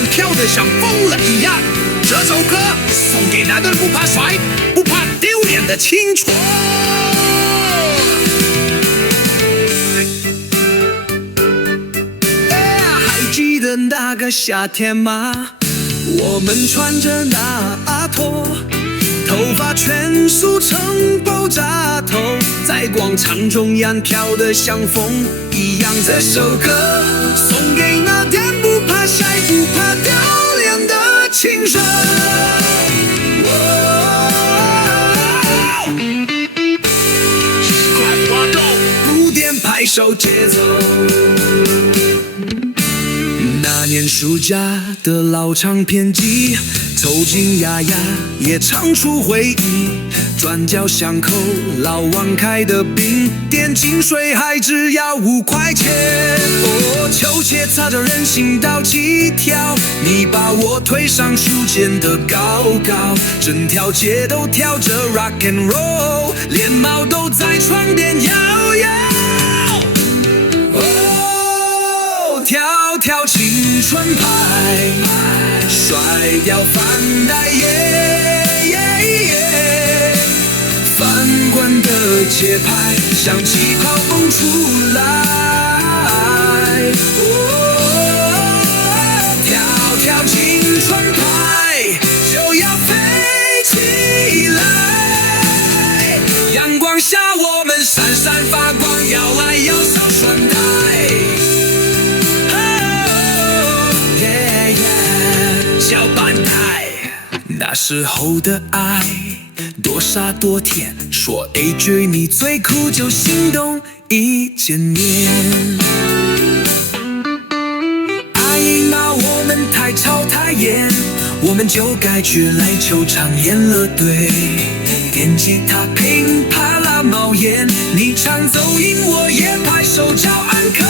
岸飘得像疯了一样。这首歌送给那段不怕帅、不怕丢脸的青春。还记得那个夏天吗？我们穿着那拖，头发全梳成爆炸头，在广场中央飘得像风一样。这首歌送给那点不怕晒、不怕丢脸的青春。鼓点拍手节奏。那年暑假的老唱片机，凑近牙牙也唱出回忆。转角巷口老王开的冰店，进水还只要5块钱。哦，秋千擦着人行道起跳，你把我推上树间的高高，整条街都跳着 rock and roll， 连猫都在床边摇摇。哦，跳跳青春派，甩掉反带翻滚的节拍，像气泡蹦出来。跳跳青春派，就要飞起来。阳光下我们闪闪发光，摇来摇上双带。小板带，那时候的爱多傻多甜，说一句你最酷就心动一千年。阿姨骂我们太吵太严，我们就该去篮球场演了队，电吉他噼啪啦冒烟，你唱走音我也拍手叫安可。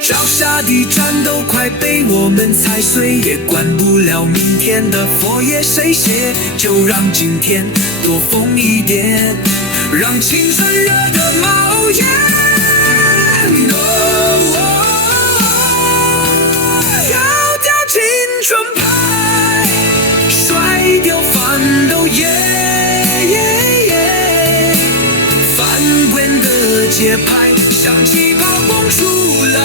脚下的战斗快被我们踩碎，也管不了明天的作业谁写，就让今天多疯一点，让青春热得冒烟。跳跳青春派，甩掉烦恼翻滚的节拍，像气泡蹦出来。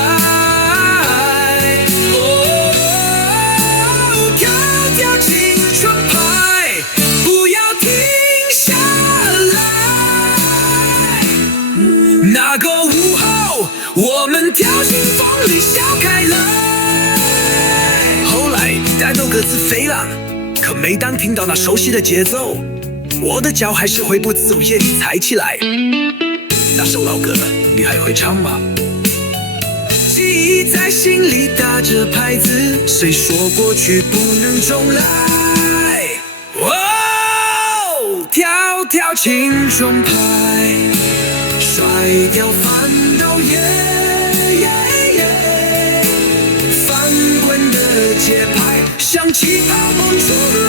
那个午后，我们跳进风里笑开了。后来大家都各自飞了，可每当听到那熟悉的节奏，我的脚还是会不自觉地踩起来。那首老歌你还会唱吗？记忆在心里打着拍子，谁说过去不能重来？哦，跳跳青春派，甩掉烦恼翻滚的节拍，像气泡蹦出来。